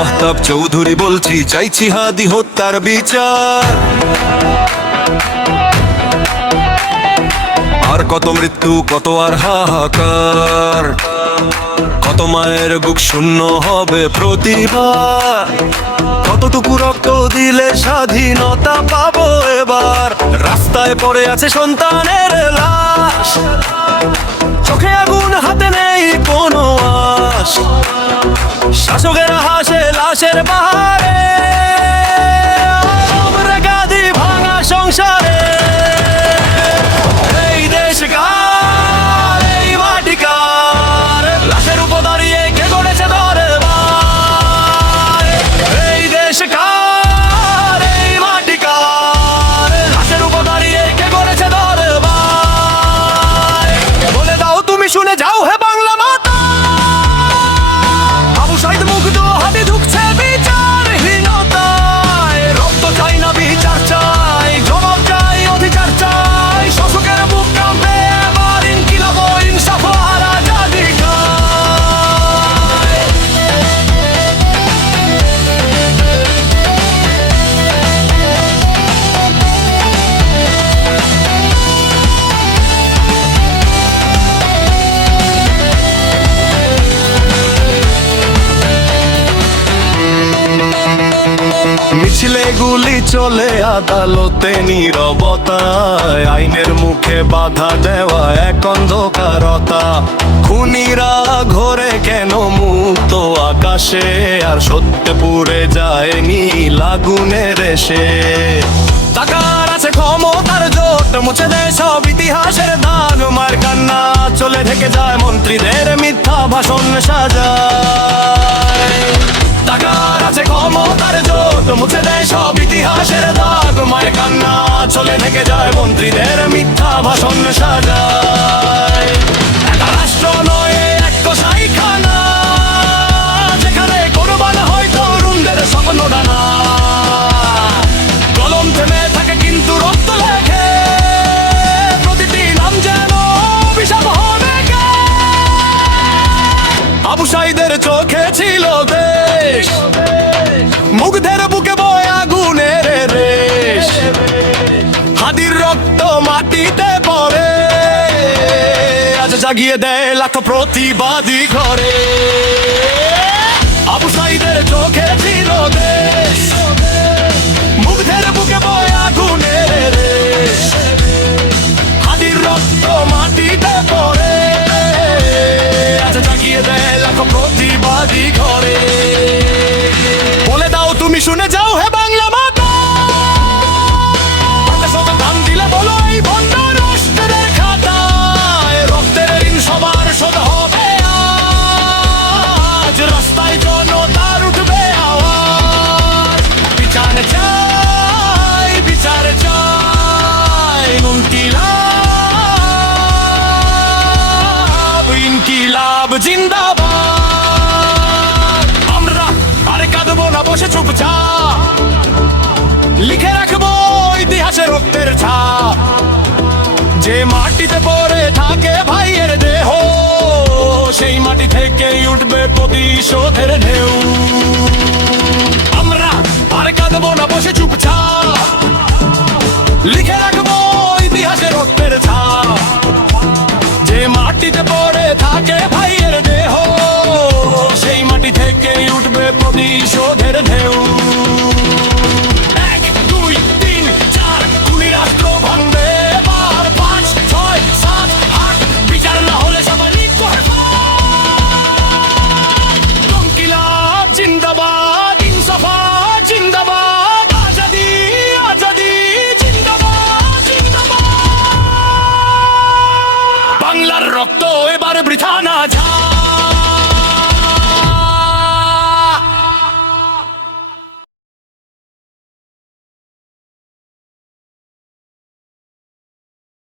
মাহতাব চৌধুরী বলছি, চাইছি হাদি হত্যার বিচার। আর কত মৃত্যু, কত আর হাহাকার, কত মায়ের বুক শূন্য হবে প্রতিবার। কতটুকু রক্ত দিলে স্বাধীনতা পাবো এবার। রাস্তায় পড়ে আছে সন্তানের লাশ, চোখে আগুন, হাতে নেই কোনো আশ। শাসকেরা হাসে লাশের পাহাড়ে, আমরা কাঁদি ভাঙা সংসারে। এই দেশ কার, এই মাটি কার, লাশের উপর দাঁড়িয়ে কে গড়েছে দরবার। এই দেশ কার, এই মাটি কার, লাশের উপর দাঁড়িয়ে কে গড়েছে দরবার। বলে দাও তুমি, শুনে যাও হে বাংলা মাতা, আবু সাইদ মুগ্ধ হাতে ঢুকছে বিচারহীনতায়। রক্ত চাই না, বিচার চাই, জবাব চাই, অধিকার চাই। শাসকের বুক কাঁপে এবার, ইনকিলাব ইনসাফ আর আজাদি চাই। মিছিলে গুলি চলে, আদালতে নীরবতায়। আইনের মুখে বাধা দেওয়া এক অন্ধকারতা। খুনিরা ঘোরে কেন মুক্ত আকাশে, আর সত্য পুড়ে যায় নীল আগুনের রেশে। টাকার আছে ক্ষমতার জোট, মুছে দেয় সব ইতিহাসের দাগ। মার কান্না চলে থেকে যায়, মন্ত্রীদের মিথ্যা ভাষণ সাজায়। টাকার আছে ক্ষমতার জোট, মুছে দেয় সব ইতিহাসের দাগ। মায়ের কান্না চলে থেকে যায়, মন্ত্রীদের মিথ্যা ভাষণ সাজায়। একটা রাষ্ট্র নয়, এক কসাইখানা, যেখানে কোরবান হয় তরুণদের স্বপ্ন ডানা। কলম থেমে থাকে কিন্তু রক্ত লেখে, প্রতিটি নাম যেন অভিশাপ হবে কে। আবু সাইদের চোখে ছিল দেশ, মুগ্ধের বুকে বয় আগুনের রেশ। হাদির রক্ত মাটিতে পড়ে, আজ জাগিয়ে দেয় লাখ প্রতিবাদী ঘরে। আবু সাইদের চোখে ছিল দেশ, মুগ্ধের বুকে বয় আগুনের রেশ। হাদির রক্ত মাটিতে পড়ে, আজ জাগিয়ে দেয় লাখ প্রতিবাদী ঘরে। বলে দাও তুমি, শুনে যাও হে বাংলা মাতা, দান দিলে বলো এই বন্ধ রাষ্ট্রের খাতায়। রক্তের ঋণ সবার শোধ হবে আজ, রাস্তায় জনতার উঠবে আওয়াজ। বিচার চাই, বিচার চাই, ইনকিলাব, ইনকিলাব জিন্দাবাদ। আমরা আর কাঁদবো না বসে চুপচাপ, লিখে রাখবো ইতিহাসে রক্তের ছাপ। যে মাটিতে পড়ে থাকে ভাইয়ের দেহ, সেই মাটি থেকেই উঠবে প্রতিশোধের ঢেউ। আমরা আর কাঁদবো না বসে চুপচাপ, লিখে রাখবো ইতিহাসে রক্তের ছাপ। যে মাটিতে পড়ে থাকে ভাইয়ের দেহ, সেই মাটি থেকেই উঠবে প্রতিশোধের ঢেউ। এক, দুই, তিন, চার, খুনি রাষ্ট্র ভাঙবে এবার। 5, 6, 7, 8, বিচার না হলে সবাই ইনকিলাব জিন্দাবাদ, ইনসাফ জিন্দাবাদ, আজাদি, আজাদি জিন্দাবাদ, জিন্দাবাদ। বাংলার রক্ত এবার বৃথা না যায়।